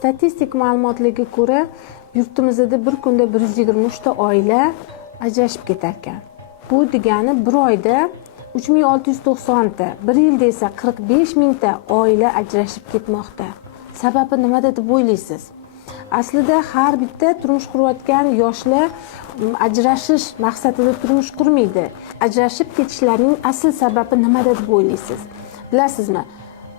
Statistik ma'lumotlarga ko'ra, yurtimizda bir kunda 123 ta oila ajrashib ketar ekan. Bu degani bir oyda 3690 ta, bir yilda esa 45 mingta oila ajrashib ketmoqda. Sababi nimada deb o'ylaysiz? Aslida har bitta turmush qurayotgan yoshlar ajrashish maqsadida turmush qurmaydi. Ajrashib ketishlarining asl sababi nimada deb o'ylaysiz? Bilasizmi?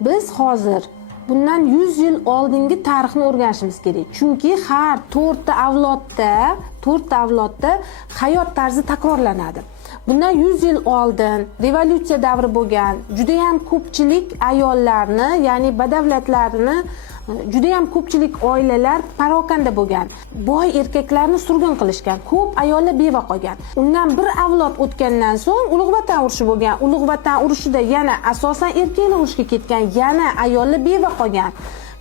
Biz hozir bundan 100 yil oldingi tarixni o'rganishimiz kerak. Chunki har 4 ta avlodda hayot tarzi takrorlanadi. Bundan 100 yil oldin revolyutsiya davri bo'lgan, juda ham ko'pchilik ayollarni, ya'ni badavlatlarni, juda ham ko'pchilik oilalar parokanda bo'lgan. Boy erkaklarni surgun qilishgan, ko'p ayollar beva qolgan. Undan bir avlod o'tgandan so'ng Ulug' Vatan urushi bo'lgan. Ulug' Vatan urushida yana asosan erkaklar urushga ketgan, yana ayollar beva qolgan.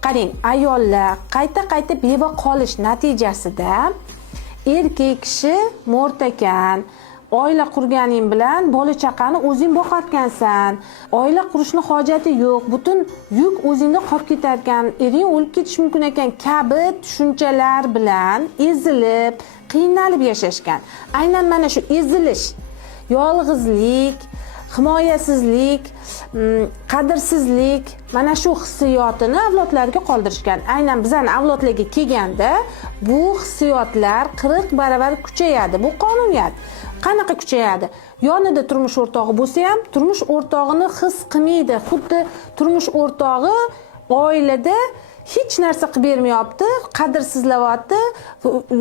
Qarang, ayollar qayta beva qolish natijasida erkak kishi mo'rtakan, oila qurganing bilan bola chaqani o'zing boqarkansan, oila qurishni hojati yo'q, butun yuk o'zingda qolib ketar ekan, ering o'lib ketish mumkin ekan kabi tushunchalar bilan ezilib, qiynalib yashashgan. Aynan mana shu ezilish, yolg'izlik, himoyasizlik, qadrsizlik, mana shu hissiyotini avlodlarga qoldirishgan. Aynan bizning avlodlarga kelganda bu hissiyotlar 40 baravar kuchayadi. Bu qonuniyat. Qanaqa kuchayadi? Yonida turmush o'rtog'i bo'lsa ham, turmush o'rtog'ini his qilmaydi. Xuddi turmush o'rtog'i oilada hech narsa qilib bermayapti, qadrsizlayapti,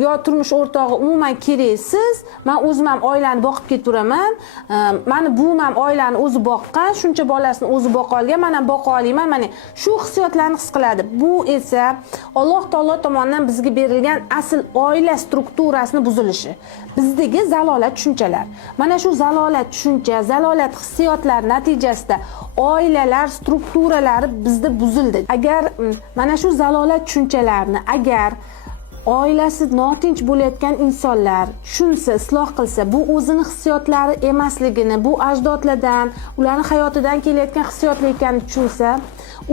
yo turmush o'rtog'i umuman keraksiz, men o'zim ham oilani boqib keturaman, meni buvim ham oilani o'zi boqqan, shuncha bolasini o'zi boqa olgan, men ham boqa olayman, mana shu hissiyotlarni his qiladi. Bu esa Alloh taolo tomonidan bizga berilgan asl oila strukturasini buzilishi. Bizdagi zalolat tushunchalar. Mana shu zalolat tushuncha, zalolat hissiyotlar natijasida oilalar strukturalari bizda buzildi. Agar mana shu zalolat tushunchalarini agar oilasi notinch bo'layotgan insonlar tushunsa, isloh qilsa, bu o'zini hissiyotlari emasligini, bu ajdodlardan, ularning hayotidan kelayotgan hissiyotlar ekanini tushunsa,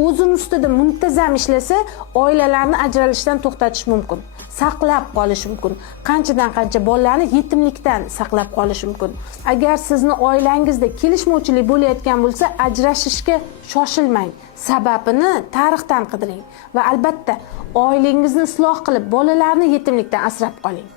o'zini ustida muntazam ishlasa, oilalarni ajralishdan to'xtatish mumkin. Saqlab qolish mumkin. Qanchadan qancha bolalarni yetimlikdan saqlab qolish mumkin. Agar sizni oilangizda kelishmovchilik bo'layotgan bo'lsa, ajrashishga shoshilmang. Sababini tarixdan qidiring va albatta oilangizni isloh qilib, bolalarni yetimlikdan asrab qoling.